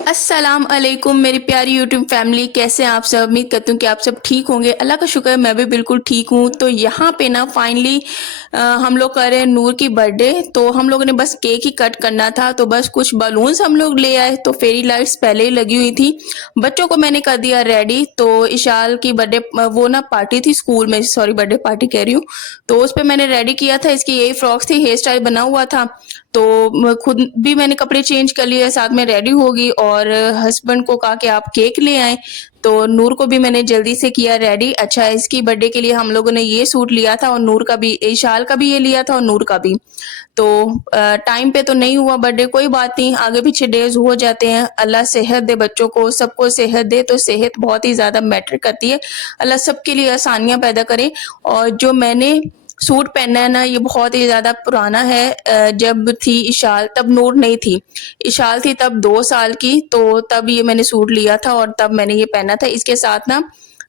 अस्सलाम अलैकुम मेरी प्यारी यूट्यूब फैमिली, कैसे हैं आप सब। उम्मीद करती हूँ कि आप सब ठीक होंगे। अल्लाह का शुक्र है मैं भी बिल्कुल ठीक हूँ। तो यहाँ पे ना फाइनली हम लोग कर रहे हैं नूर की बर्थडे। तो हम लोगों ने बस केक ही कट करना था, तो बस कुछ बलून्स हम लोग ले आए। तो फेरी लाइट्स पहले ही लगी हुई थी। बच्चों को मैंने कर दिया रेडी। तो इशाल की बर्थडे वो ना पार्टी थी स्कूल में, सॉरी बर्थडे पार्टी कह रही हूँ। तो उस पर मैंने रेडी किया था। इसकी यही फ्रॉक्स थी, हेयर स्टाइल बना हुआ था। तो खुद भी मैंने कपड़े चेंज कर लिए, साथ में रेडी होगी और हस्बैंड को कहा कि आप केक ले आए। तो नूर को भी मैंने जल्दी से किया रेडी। अच्छा, इसकी बर्थडे के लिए हम लोगों ने ये सूट लिया था और नूर का भी, इशाल का भी ये लिया था और नूर का भी। तो टाइम पे तो नहीं हुआ बर्थडे, कोई बात नहीं, आगे पीछे डेज हो जाते हैं। अल्लाह सेहत दे बच्चों को, सबको सेहत दे। तो सेहत बहुत ही ज्यादा मैटर करती है। अल्लाह सबके लिए आसानियां पैदा करे। और जो मैंने सूट पहना है ना, ये बहुत ही ज्यादा पुराना है। जब थी इशाल तब नूर नहीं थी। इशाल थी तब 2 साल की, तो तब ये मैंने सूट लिया था और तब मैंने ये पहना था। इसके साथ ना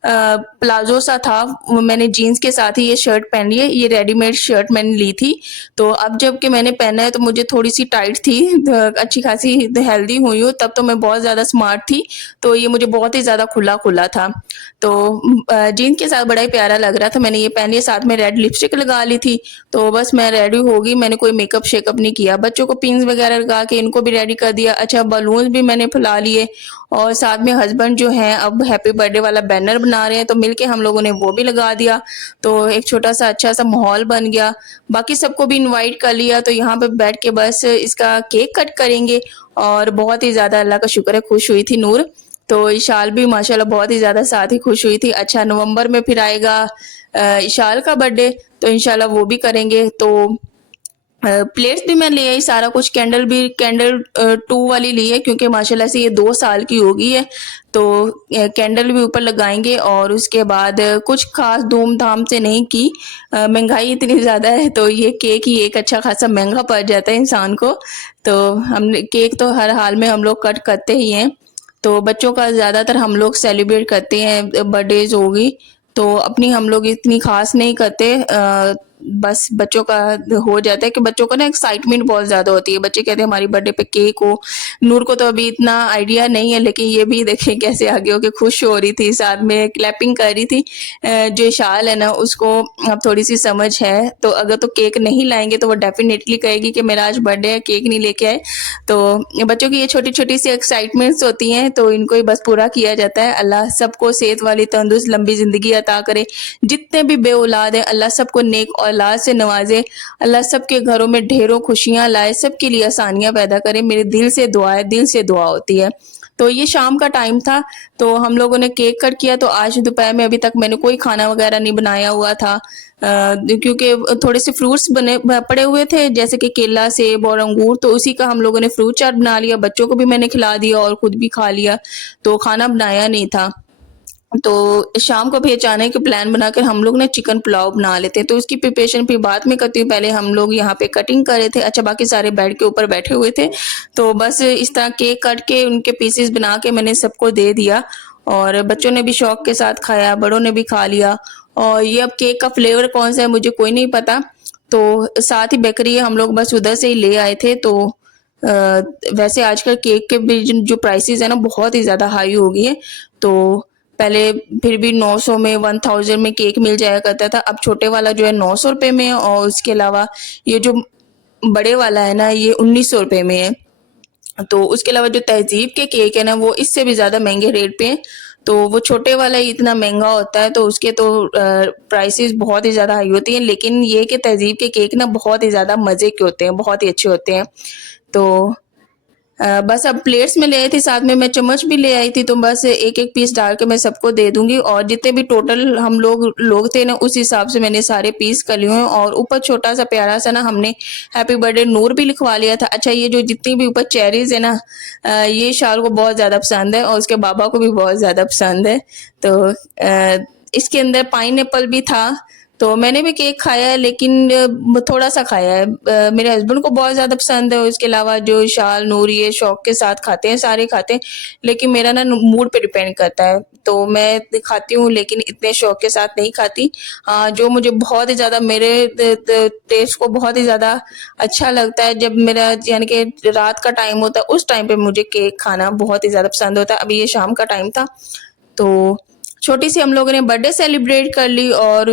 प्लाजो सा था, मैंने जीन्स के साथ ही ये शर्ट पहन ली है। ये रेडीमेड शर्ट मैंने ली थी। तो अब जब कि मैंने पहना है तो मुझे थोड़ी सी टाइट थी, अच्छी खासी हेल्दी हुई हूँ। तब तो मैं बहुत ज्यादा स्मार्ट थी। तो ये मुझे बहुत ही ज्यादा खुला खुला था। तो जीन्स के साथ बड़ा ही प्यारा लग रहा था। मैंने ये पहन लिया, साथ में रेड लिपस्टिक लगा ली थी। तो बस मैं रेडी हो गई। मैंने कोई मेकअप शेकअप नहीं किया। बच्चों को पिन्स वगैरह लगा के इनको भी रेडी कर दिया। अच्छा, बलून भी मैंने फुला लिए। और साथ में हस्बैंड जो हैं अब हैप्पी बर्थडे वाला बैनर बना रहे हैं, तो मिलके हम लोगों ने वो भी लगा दिया। तो एक छोटा सा अच्छा सा माहौल बन गया। बाकी सबको भी इनवाइट कर लिया। तो यहाँ पे बैठ के बस इसका केक कट करेंगे। और बहुत ही ज्यादा अल्लाह का शुक्र है खुश हुई थी नूर। तो इशाल भी माशाल्लाह बहुत ही ज्यादा साथ ही खुश हुई थी। अच्छा, नवंबर में फिर आएगा इशाल का बर्थडे, तो इंशाल्लाह वो भी करेंगे। तो प्लेट्स भी मैं ले आई, सारा कुछ। कैंडल भी, कैंडल 2 वाली ली है क्योंकि माशाल्लाह से ये 2 साल की हो गई है। तो कैंडल भी ऊपर लगाएंगे। और उसके बाद कुछ खास धूमधाम से नहीं की। महंगाई इतनी ज़्यादा है तो ये केक ही एक अच्छा खासा महंगा पड़ जाता है इंसान को। तो हमने केक तो हर हाल में हम लोग कट करते ही हैं। तो बच्चों का ज़्यादातर हम लोग सेलिब्रेट करते हैं, बर्थडेज होगी। तो अपनी हम लोग इतनी खास नहीं करते। बस बच्चों का हो जाता है कि बच्चों को ना एक्साइटमेंट बहुत ज्यादा होती है। बच्चे कहते हैं हमारी बर्थडे पे केक हो। नूर को तो अभी इतना आइडिया नहीं है, लेकिन ये भी देखें कैसे आगे होके खुश हो रही थी, साथ में क्लैपिंग कर रही थी। जो शाल है ना, उसको अब थोड़ी सी समझ है। तो अगर तो केक नहीं लाएंगे तो वो डेफिनेटली कहेगी कि मेरा आज बर्थडे है, केक नहीं लेके आए। तो बच्चों की ये छोटी छोटी सी एक्साइटमेंट्स होती हैं, तो इनको ही बस पूरा किया जाता है। अल्लाह सबको सेहत वाली तंदुरुस्त लंबी जिंदगी अता करे। जितने भी बे औलाद हैं अल्लाह सबको नेक औलाद से नवाजे। अल्लाह सबके घरों में ढेरों खुशियां लाए, सबके लिए आसानियां पैदा करे। मेरे दिल से दुआ है, दिल से दुआ होती है। तो ये शाम का टाइम था। तो हम लोगों ने केक कट किया। तो आज दोपहर में अभी तक मैंने कोई खाना वगैरह नहीं बनाया हुआ था। क्योंकि थोड़े से फ्रूट्स बने पड़े हुए थे, जैसे कि केला, सेब और अंगूर। तो उसी का हम लोगों ने फ्रूट चाट बना लिया। बच्चों को भी मैंने खिला दिया और खुद भी खा लिया। तो खाना बनाया नहीं था। तो शाम को भी अचानक प्लान बनाकर हम लोग ने चिकन पुलाव बना लेते हैं। तो उसकी प्रिपरेशन फिर बाद में करती हूँ। पहले हम लोग यहाँ पे कटिंग कर रहे थे। अच्छा, बाकी सारे बेड के ऊपर बैठे हुए थे। तो बस इस तरह केक कट के उनके पीसेस बना के मैंने सबको दे दिया। और बच्चों ने भी शौक के साथ खाया, बड़ों ने भी खा लिया। और ये अब केक का फ्लेवर कौन सा है मुझे कोई नहीं पता। तो साथ ही बेकरी है, हम लोग बस उधर से ही ले आए थे। तो वैसे आजकल केक के भी जो प्राइसेस है ना, बहुत ही ज्यादा हाई हो गई है। तो पहले फिर भी 900 में, 1000 में केक मिल जाया करता था। अब छोटे वाला जो है 900 रुपए में है। और उसके अलावा ये जो बड़े वाला है ना, ये 1900 रुपए में है। तो उसके अलावा जो तहजीब के केक है ना, वो इससे भी ज्यादा महंगे रेट पे हैं। तो वो छोटे वाला ही इतना महंगा होता है, तो उसके तो प्राइसेस बहुत ही ज्यादा हाई होती हैं। लेकिन ये कि तहजीब के केक ना बहुत ही ज्यादा मजे के होते हैं, बहुत ही अच्छे होते हैं। तो बस अब प्लेट्स में ले आई थी, साथ में मैं चम्मच भी ले आई थी। तो बस एक एक पीस डाल के मैं सबको दे दूंगी। और जितने भी टोटल हम लोग थे ना, उस हिसाब से मैंने सारे पीस कर लिए हैं। और ऊपर छोटा सा प्यारा सा ना हमने हैप्पी बर्थडे नूर भी लिखवा लिया था। अच्छा, ये जो जितनी भी ऊपर चेरीज है ना, ये शाल को बहुत ज्यादा पसंद है और उसके बाबा को भी बहुत ज्यादा पसंद है। तो इसके अंदर पाइन भी था। तो मैंने भी केक खाया है, लेकिन थोड़ा-सा खाया है। मेरे हस्बैंड को बहुत ज़्यादा पसंद है, उसके अलावा जो विशाल, नूर ये शौक के साथ खाते हैं, सारे खाते हैं। लेकिन मेरा ना मूड पे डिपेंड करता है, तो मैं खाती हूँ लेकिन इतने शौक के साथ नहीं खाती। जो मुझे बहुत ही ज़्यादा मेरे टेस्ट को बहुत ही ज़्यादा अच्छा लगता है, जब मेरा यानी कि रात का टाइम होता है, उस टाइम पे मुझे केक खाना बहुत ही ज़्यादा पसंद होता है। अभी ये शाम का टाइम था, तो छोटी-सी हम लोगों ने बर्थडे सेलिब्रेट कर ली, और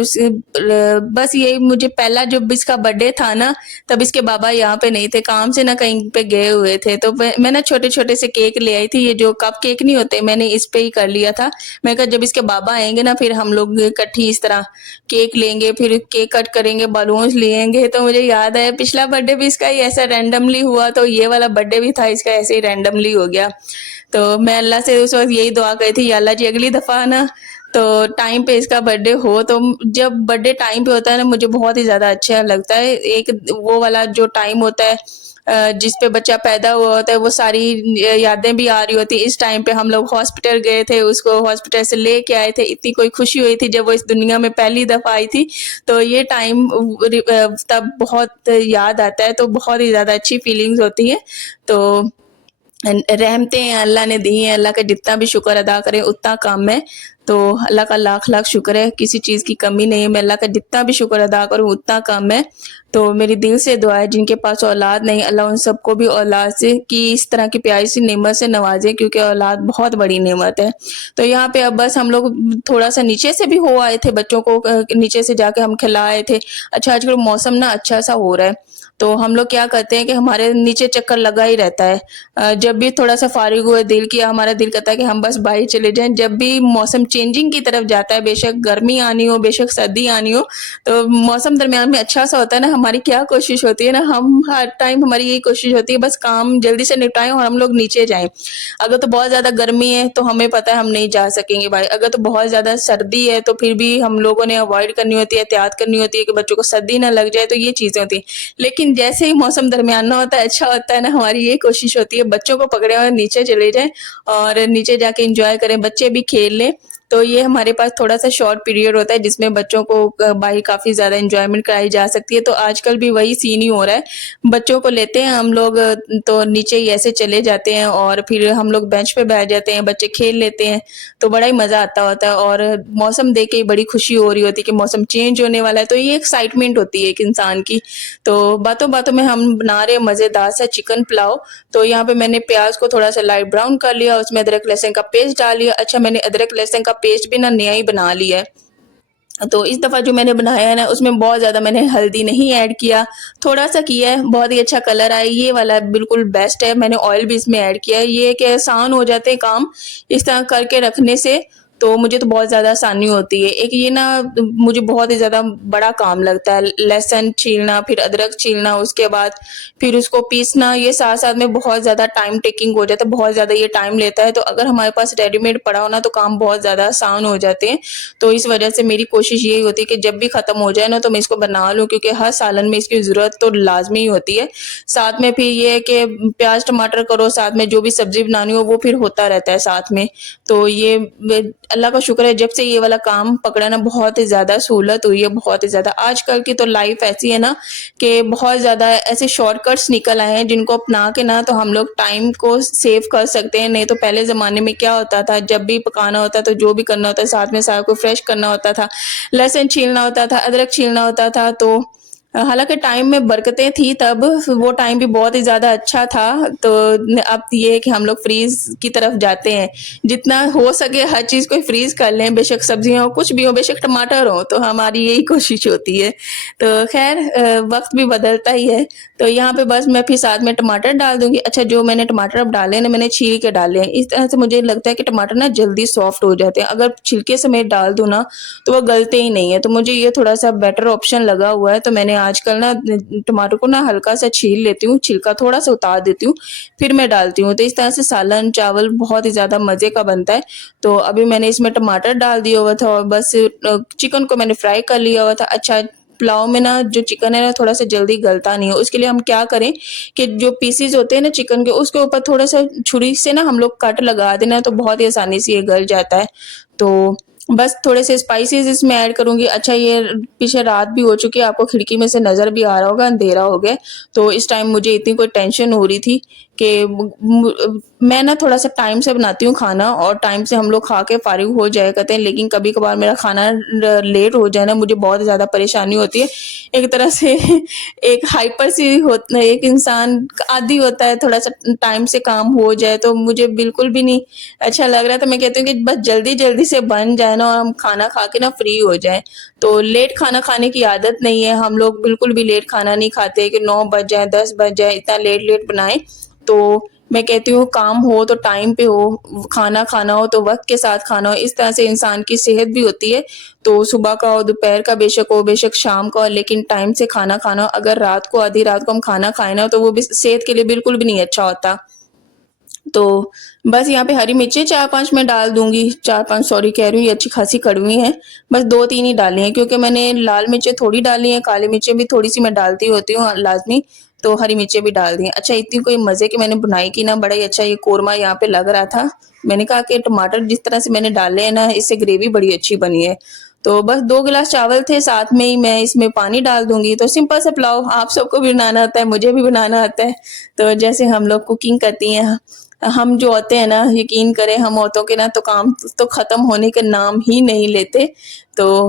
बस यही मुझे पहला जब इसका बर्थडे था ना, तब इसके बाबा यहाँ पे नहीं थे, काम से ना कहीं पे गए हुए थे, तो मैं ना छोटे-छोटे से केक ले आई थी, ये जो कप केक नहीं होते, मैंने इस पे ही कर लिया था। मैं कहा जब इसके बाबा आएँगे ना, फिर हम लोग इकट्ठी इस तरह केक लेंगे, फिर केक कट करेंगे, बलून्स लेंगे। तो मुझे याद आया पिछला बर्थडे भी इसका ही ऐसा रैंडमली हुआ, तो ये वाला बर्थडे भी था इसका ऐसे ही रैंडमली हो गया। तो मैं अल्लाह से उस वक़्त यही दुआ करी थी, या अल्लाह जी अगली दफ़ा ना तो टाइम पे इसका बर्थडे हो। तो जब बर्थडे टाइम पे होता है ना, मुझे बहुत ही ज़्यादा अच्छा लगता है। एक वो वाला जो टाइम होता है जिस पे बच्चा पैदा हुआ होता है, वो सारी यादें भी आ रही होती हैं। इस टाइम पे हम लोग हॉस्पिटल गए थे, उसको हॉस्पिटल से लेके आए थे, इतनी कोई खुशी हुई थी जब वो इस दुनिया में पहली दफ़ा आई थी। तो ये टाइम तब बहुत याद आता है, तो बहुत ही ज़्यादा अच्छी फीलिंग्स होती हैं। तो रहमतें अल्लाह ने दी हैं, अल्लाह का जितना भी शुक्र अदा करें उतना कम है। तो अल्लाह का लाख-लाख शुक्र है, किसी चीज़ की कमी नहीं है, मैं अल्लाह का जितना भी शुक्र अदा करूँ उतना कम है। तो मेरी दिल से दुआ है जिनके पास औलाद नहीं, अल्लाह उन सबको भी औलाद से की इस तरह की प्यारी सी नेमत से नवाज़े, क्योंकि औलाद बहुत बड़ी नेमत है। तो यहाँ पे अब बस हम लोग थोड़ा-सा नीचे से भी हो आए थे, बच्चों को नीचे से जाके हम खिला आए थे। अच्छा आजकल मौसम ना अच्छा-सा हो रहा है, तो हम लोग क्या करते हैं कि हमारे नीचे चक्कर लगा ही रहता है। जब भी थोड़ा-सा फारिग हुए दिल किया, हमारा दिल करता है कि हम बस बाहर चले जाएँ। जब भी मौसम चेंजिंग की तरफ जाता है, बेशक गर्मी आनी हो, बेशक सर्दी आनी हो, तो मौसम दरमियान में अच्छा-सा होता है ना, हमारी क्या कोशिश होती है ना, हम हर टाइम हमारी यही कोशिश होती है बस काम जल्दी से निपटाएँ और हम लोग नीचे जाएँ। अगर तो बहुत ज़्यादा गर्मी है, तो हमें पता है हम नहीं जा सकेंगे बाहर। अगर तो बहुत ज़्यादा सर्दी है, तो फिर भी हम लोगों ने अवॉइड करनी होती है, एहतियात करनी होती है कि बच्चों को सर्दी ना लग जाए, तो ये चीज़ें होती हैं। लेकिन जैसे ही मौसम दरमियाना होता है, अच्छा होता है ना, हमारी ये कोशिश होती है बच्चों को पकड़े हुए नीचे चले जाएँ और नीचे जाके एन्जॉय करें, बच्चे भी खेल लें। तो ये हमारे पास थोड़ा-सा शॉर्ट पीरियड होता है जिसमें बच्चों को बाहर काफ़ी ज़्यादा एन्जॉयमेंट कराई जा सकती है। तो आजकल भी वही सीन ही हो रहा है। बच्चों को लेते हैं हम लोग, तो नीचे ही ऐसे चले जाते हैं और फिर हम लोग बेंच पे बैठ जाते हैं, बच्चे खेल लेते हैं, तो बड़ा ही मज़ा आता होता है और मौसम देख के ही बड़ी खुशी हो रही होती है कि मौसम चेंज होने वाला है, तो ये एक्साइटमेंट होती है एक इंसान की। तो बातों-बातों में हम बना रहे हैं मज़ेदार सा चिकन पुलाव। तो यहाँ पे मैंने प्याज़ को थोड़ा-सा लाइट ब्राउन कर लिया, उसमें अदरक लहसुन का पेस्ट डाल लिया। अच्छा मैंने अदरक लहसुन का पेस्ट भी ना नया ही बना लिया है। तो इस दफ़ा जो मैंने बनाया है ना, उसमें बहुत ज़्यादा मैंने हल्दी नहीं ऐड किया, थोड़ा-सा किया है, बहुत ही अच्छा कलर आया, ये वाला बिल्कुल बेस्ट है। मैंने ऑयल भी इसमें ऐड किया है, ये है कि आसान हो जाते हैं काम, इस तरह करके रखने से, तो मुझे तो बहुत ज़्यादा आसानी होती है। एक ये ना मुझे बहुत ही ज़्यादा बड़ा काम लगता है, लहसुन छीलना, फिर अदरक छीलना, उसके बाद फिर उसको पीसना, ये साथ-साथ में बहुत ज़्यादा टाइम टेकिंग हो जाता है, बहुत ज़्यादा ये टाइम लेता है। तो अगर हमारे पास रेडीमेड पड़ा हो ना, तो काम बहुत ज़्यादा आसान हो जाते हैं। तो इस वजह से मेरी कोशिश यही होती है कि जब भी ख़त्म हो जाए ना, तो मैं इसको बना लूँ, क्योंकि हर सालन में इसकी ज़रूरत तो लाज़मी होती है। साथ में फिर ये है कि प्याज़ टमाटर करो, साथ में जो भी सब्ज़ी बनानी हो वो फिर होता रहता है साथ में। तो ये अल्लाह का शुक्र है, जब से ये वाला काम पकड़ा ना, बहुत ही ज़्यादा सहूलत हुई है, बहुत ही ज़्यादा। आजकल की तो लाइफ़ ऐसी है ना कि बहुत ज़्यादा ऐसे शॉर्टकट्स निकल आए हैं जिनको अपना के ना तो हम लोग टाइम को सेव कर सकते हैं। नहीं तो पहले ज़माने में क्या होता था, जब भी पकाना होता था, जो भी करना होता था, साथ में सारा कुछ फ्रेश करना होता था, लहसुन छीलना होता था, अदरक छीलना होता था। तो हालाँकि टाइम में बरकतें थी तब, वो टाइम भी बहुत ही ज़्यादा अच्छा था। तो अब ये है कि हम लोग फ्रीज़ की तरफ जाते हैं। जितना हो सके हर चीज़ को फ्रीज़ कर लें, बेशक सब्जियाँ हो, कुछ भी हो, बेशक टमाटर हो, तो हमारी यही कोशिश होती है। तो ख़ैर वक़्त भी बदलता ही है। तो यहाँ पे बस मैं फिर साथ में टमाटर डाल दूँगी। अच्छा जो मैंने टमाटर अब डाले हैं ना, मैंने छील के डाले हैं। इस तरह से मुझे लगता है कि टमाटर ना जल्दी सॉफ्ट हो जाते हैं। अगर छिलके समेत डाल दूँ ना, तो वो गलते ही नहीं है। तो मुझे ये थोड़ा-सा बेटर ऑप्शन लगा हुआ है। तो मैंने आजकल ना टमाटर को ना हल्का-सा छील लेती हूँ, छिलका थोड़ा-सा उतार देती हूँ, फिर मैं डालती हूँ। तो इस तरह से सालन, चावल बहुत ही ज़्यादा मज़े का बनता है। तो अभी मैंने इसमें टमाटर डाल दिया हुआ था और बस चिकन को मैंने फ्राई कर लिया हुआ था। अच्छा पुलाव में ना जो चिकन है ना, थोड़ा-सा जल्दी गलता नहीं है। उसके लिए हम क्या करें कि जो पीसेज़ होते हैं ना चिकन के, उसके ऊपर थोड़ा-सा छुरी से ना हम लोग कट लगा दें ना, तो बहुत ही आसानी से ये गल जाता है। तो बस थोड़े से स्पाइसेस इसमें ऐड करूँगी। अच्छा ये पीछे रात भी हो चुकी है, आपको खिड़की में से नज़र भी आ रहा होगा, अंधेरा हो गया। तो इस टाइम मुझे इतनी कोई टेंशन हो रही थी कि मैं ना थोड़ा-सा टाइम से बनाती हूँ खाना और टाइम से हम लोग खा के फ़ारिग हो जाया करते हैं, लेकिन कभी-कभार मेरा खाना लेट हो जाए ना, मुझे बहुत ज़्यादा परेशानी होती है। एक तरह से एक हाइपर सी एक इंसान आदी होता है, थोड़ा-सा टाइम से काम हो जाए तो मुझे बिल्कुल भी नहीं अच्छा लग रहा है। तो मैं कहती हूँ कि बस जल्दी-जल्दी से बन जाए ना और हम खाना खा के ना फ्री हो जाएँ। तो लेट खाना खाने की आदत नहीं है, हम लोग बिल्कुल भी लेट खाना नहीं खाते कि 9 बज जाए, 10 बज जाए, इतना लेट-लेट बनाएँ। तो मैं कहती हूँ काम हो तो टाइम पे हो, खाना खाना हो तो वक़्त के साथ खाना हो, इस तरह से इंसान की सेहत भी होती है। तो सुबह का हो, दोपहर का बेशक हो, बेशक शाम का हो, लेकिन टाइम से खाना खाना हो। अगर रात को आधी रात को हम खाना खाएँ ना तो वो भी सेहत के लिए बिल्कुल भी नहीं अच्छा होता। तो बस यहाँ पे हरी मिर्ची 4-5 मैं डाल दूँगी, 4-5 सॉरी कह रही हूँ, ये अच्छी खासी कड़वी हैं। बस 2-3 ही डाली हैं क्योंकि मैंने लाल मिर्चें थोड़ी डाली हैं, काली मिर्चें भी थोड़ी-सी मैं डालती होती हूँ लाज़मी, तो हरी मिर्चें भी डाल दी हैं। अच्छा इतनी कोई मज़े की मैंने बुनाई की ना, बड़ा ही अच्छा ये कोरमा यहाँ पे लग रहा था। मैंने कहा कि टमाटर जिस तरह से मैंने डाले हैं ना, इससे ग्रेवी बड़ी अच्छी बनी है। तो बस 2 गिलास चावल थे, साथ में ही मैं इसमें पानी डाल दूँगी। तो सिंपल सा पुलाव आप सबको भी बनाना आता है, मुझे भी बनाना आता है। तो जैसे हम लोग कुकिंग करती हैं हम जो होते हैं ना, यकीन करें हम औरतों के ना तो काम तो ख़त्म होने के नाम ही नहीं लेते। तो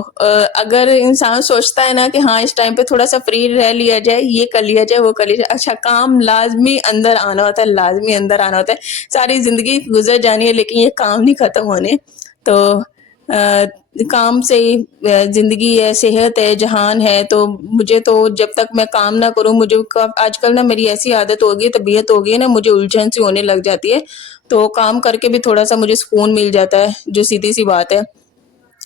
अगर इंसान सोचता है ना कि हाँ, इस टाइम पे थोड़ा-सा फ्री रह लिया जाए, ये कर लिया जाए, वो कर लिया जाए, अच्छा काम लाज़मी अंदर आना होता है, लाज़मी अंदर आना होता है। सारी ज़िंदगी गुज़र जानी है लेकिन ये काम नहीं ख़त्म होने। तो अ, काम से ही ज़िंदगी है, सेहत है, जहान है, तो मुझे तो जब तक मैं काम ना करूँ मुझे क आजकल ना मेरी ऐसी आदत हो गई है, तबीयत हो गई है ना, मुझे उलझन सी होने लग जाती है। तो काम करके भी थोड़ा-सा मुझे सुकून मिल जाता है, जो सीधी-सी बात है।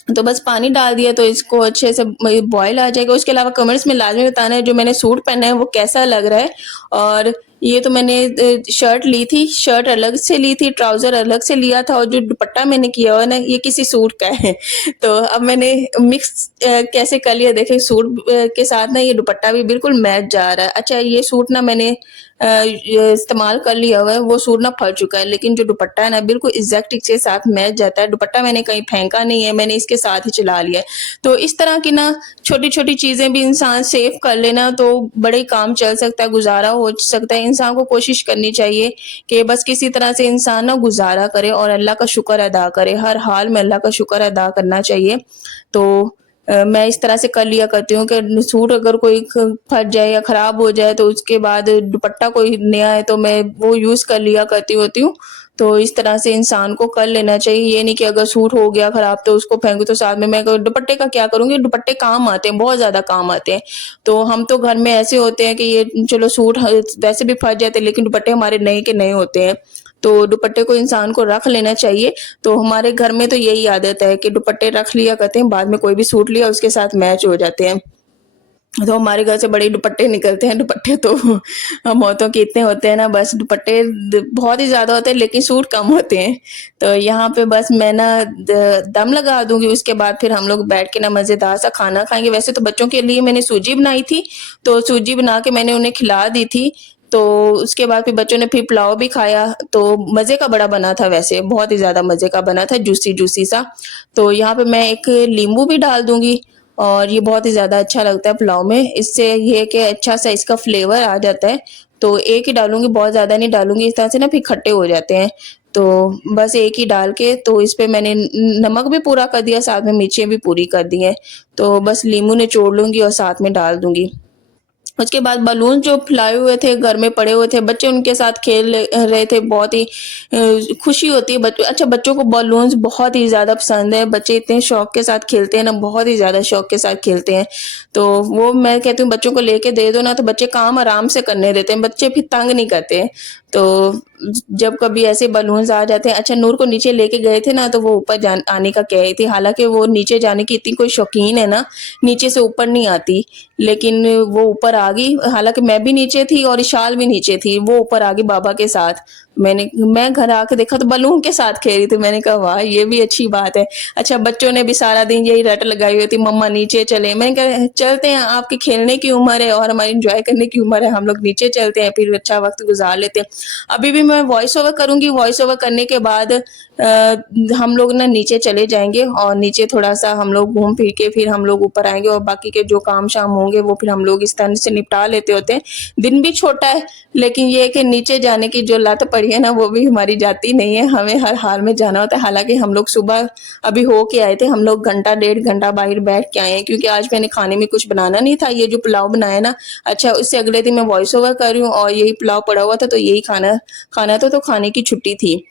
तो बस पानी डाल दिया तो इसको अच्छे से बॉयल आ जाएगा। उसके अलावा कमेंट्स में लाज़मी बताना है जो मैंने सूट पहना है वो कैसा लग रहा है। और ये तो मैंने शर्ट ली थी, शर्ट अलग से ली थी, ट्राउज़र अलग से लिया था और जो दुपट्टा मैंने किया हुआ है ना ये किसी सूट का है। तो अब मैंने मिक्स कैसे कर लिया देखिए सूट के साथ ना ये दुपट्टा भी बिल्कुल मैच जा रहा है। अच्छा ये सूट ना मैंने ये इस्तेमाल कर लिया हुआ है, वो सूट ना फट चुका है, लेकिन जो दुपट्टा है ना बिल्कुल एग्ज़ैक्ट इसके साथ मैच जाता है। दुपट्टा मैंने कहीं फेंका नहीं है, मैंने इसके साथ ही चला लिया है। तो इस तरह की ना छोटी-छोटी चीज़ें भी इंसान सेव कर ले ना तो बड़े ही काम चल सकता है, गुज़ारा हो सकता है। इंसान को कोशिश करनी चाहिए कि बस किसी तरह से इंसान ना गुज़ारा करे और अल्लाह का शुक्र अदा करे। हर हाल में अल्लाह का शुक्र अदा करना चाहिए। तो मैं इस तरह से कर लिया करती हूँ कि सूट अगर कोई फट जाए या खराब हो जाए तो उसके बाद दुपट्टा कोई नया है तो मैं वो यूज़ कर लिया करती होती हूँ। तो इस तरह से इंसान को कर लेना चाहिए, ये नहीं कि अगर सूट हो गया खराब तो उसको फेंकूँ तो साथ में मैं दुपट्टे का क्या करूँगी? दुपट्टे काम आते हैं, बहुत ज़्यादा काम आते हैं। तो हम तो घर में ऐसे होते हैं कि ये चलो सूट वैसे भी फट जाते हैं लेकिन दुपट्टे हमारे नए के नए होते हैं। तो दुपट्टे को इंसान को रख लेना चाहिए। तो हमारे घर में तो यही आदत है कि दुपट्टे रख लिया करते हैं, बाद में कोई भी सूट लिया उसके साथ मैच हो जाते हैं। तो हमारे घर से बड़े दुपट्टे निकलते हैं, दुपट्टे तो हम औरतों के इतने होते हैं ना बस दुपट्टे बहुत ही ज़्यादा होते हैं लेकिन सूट कम होते हैं। तो यहाँ पे बस मैं ना दम लगा दूँगी उसके बाद फिर हम लोग बैठ के ना मज़ेदार सा खाना खाएँगे। वैसे तो बच्चों के लिए मैंने सूजी बनाई थी, तो सूजी बना के मैंने उन्हें खिला दी थी। तो उसके बाद फिर बच्चों ने फिर पुलाव भी खाया, तो मज़े का बड़ा बना था वैसे, बहुत ही ज़्यादा मज़े का बना था, जूसी-जूसी सा। तो यहाँ पे मैं एक नींबू भी डाल दूँगी और ये बहुत ही ज़्यादा अच्छा लगता है पुलाव में। इससे ये है कि अच्छा-सा इसका फ्लेवर आ जाता है। तो एक ही डालूँगी, बहुत ज़्यादा नहीं डालूँगी, इस तरह से ना फिर खट्टे हो जाते हैं। तो बस एक ही डाल के तो इस पे मैंने नमक भी पूरा कर दिया, साथ में मिर्चें भी पूरी कर दी हैं। तो बस नींबू निचोड़ लूँगी और साथ में डाल दूँगी। उसके बाद बलून जो फुलाए हुए थे, घर में पड़े हुए थे, बच्चे उनके साथ खेल रहे थे, बहुत ही खुशी होती है अच्छा बच्चों को बलून्स बहुत ही ज़्यादा पसंद है, बच्चे इतने शौक के साथ खेलते हैं ना, बहुत ही ज़्यादा शौक के साथ खेलते हैं। तो वो मैं कहती हूँ बच्चों को लेके दे दो ना तो बच्चे काम आराम से करने देते हैं, बच्चे फिर तंग नहीं करते हैं। तो जब कभी ऐसे बलून्स आ जाते हैं अच्छा नूर को नीचे लेके गए थे ना तो वो ऊपर जान आने का कह रही थी, हालाँकि वो नीचे जाने की इतनी कोई शौकीन है ना, नीचे से ऊपर नहीं आती। लेकिन वो ऊपर आ गई, हालाँकि मैं भी नीचे थी और इशाल भी नीचे थी, वो ऊपर आ गई बाबा के साथ। मैं घर आके देखा तो बलून के साथ खेल रही थी। मैंने कहा वाह! ये भी अच्छी बात है। अच्छा बच्चों ने भी सारा दिन यही रट लगाई हुई थी, मम्मा नीचे चलें। मैंने कहा चलते हैं, आपकी खेलने की उम्र है और हमारी एन्जॉय करने की उम्र है, हम लोग नीचे चलते हैं, फिर अच्छा वक़्त गुज़ार लेते हैं। अभी भी मैं वॉइस ओवर करूँगी, वॉइस ओवर करने के बाद हम लोग ना नीचे चले जाएँगे और नीचे थोड़ा-सा हम लोग घूम फिर के फिर हम लोग ऊपर आएँगे और बाकी के जो काम-शाम होंगे वो फिर हम लोग इस तरह से निपटा लेते होते हैं। दिन भी छोटा है, लेकिन ये है कि नीचे जाने की जो लत पड़ी है ना वो भी हमारी जाती नहीं है, हमें हर हाल में जाना होता है। हालाँकि हम लोग सुबह अभी हो के आए थे, हम लोग घंटा डेढ़ घंटा बाहर बैठ के आए हैं क्योंकि आज मैंने खाने में कुछ बनाना नहीं था। ये जो पुलाव बनाया ना, अच्छा उससे अगले दिन मैं वॉइस ओवर कर रही हूँ और यही पुलाव पड़ा हुआ था तो यही खाना खाना था, तो खाने की छुट्टी थी।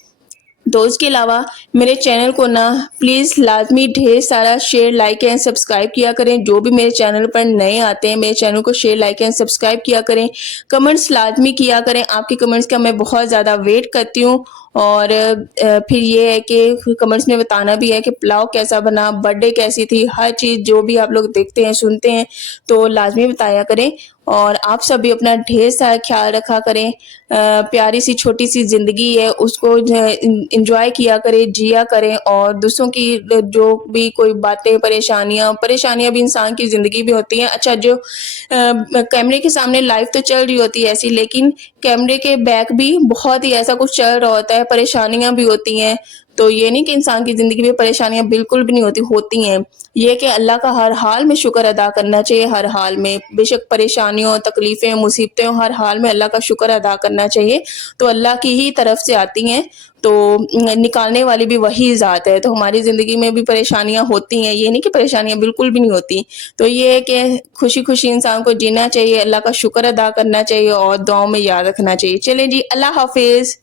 तो इसके अलावा मेरे चैनल को ना प्लीज़ लाज़मी ढेर सारा शेयर, लाइक एंड सब्सक्राइब किया करें। जो भी मेरे चैनल पर नए आते हैं, मेरे चैनल को शेयर, लाइक एंड सब्सक्राइब किया करें। कमेंट्स लाज़मी किया करें, आपके कमेंट्स का मैं बहुत ज़्यादा वेट करती हूँ। और फिर ये है कि कमेंट्स में बताना भी है कि पुलाव कैसा बना, बर्थडे कैसी थी, हर चीज़ जो भी आप लोग देखते हैं, सुनते हैं, तो लाज़मी बताया करें। और आप सब भी अपना ढेर सारा ख़्याल रखा करें। प्यारी सी छोटी-सी ज़िंदगी है, उसको जो है एन्जॉय किया करें, जिया करें और दूसरों की जो भी कोई बातें, परेशानियाँ परेशानियाँ भी इंसान की ज़िंदगी में होती हैं। अच्छा जो कैमरे के सामने लाइफ़ तो चल रही होती है ऐसी, लेकिन कैमरे के बैक भी बहुत ही ऐसा कुछ चल रहा होता है, परेशानियाँ भी होती हैं। तो ये नहीं कि इंसान की ज़िंदगी में परेशानियाँ बिल्कुल भी नहीं होती, होती हैं। ये है कि अल्लाह का हर हाल में शुक्र अदा करना चाहिए, हर हाल में। बेशक परेशानियों, तकलीफ़ें, मुसीबतें हों, हर हाल में अल्लाह का शुक्र अदा करना चाहिए। तो अल्लाह की ही तरफ से आती हैं, तो निकालने वाली भी वही ज़ात है। तो हमारी ज़िंदगी में भी परेशानियाँ होती हैं, ये नहीं कि परेशानियाँ बिल्कुल भी नहीं होती। तो ये है कि खुशी-खुशी इंसान को जीना चाहिए, अल्लाह का शुक्र अदा करना चाहिए और दुआओं में याद रखना चाहिए। चलें जी, अल्लाह हाफ़िज़।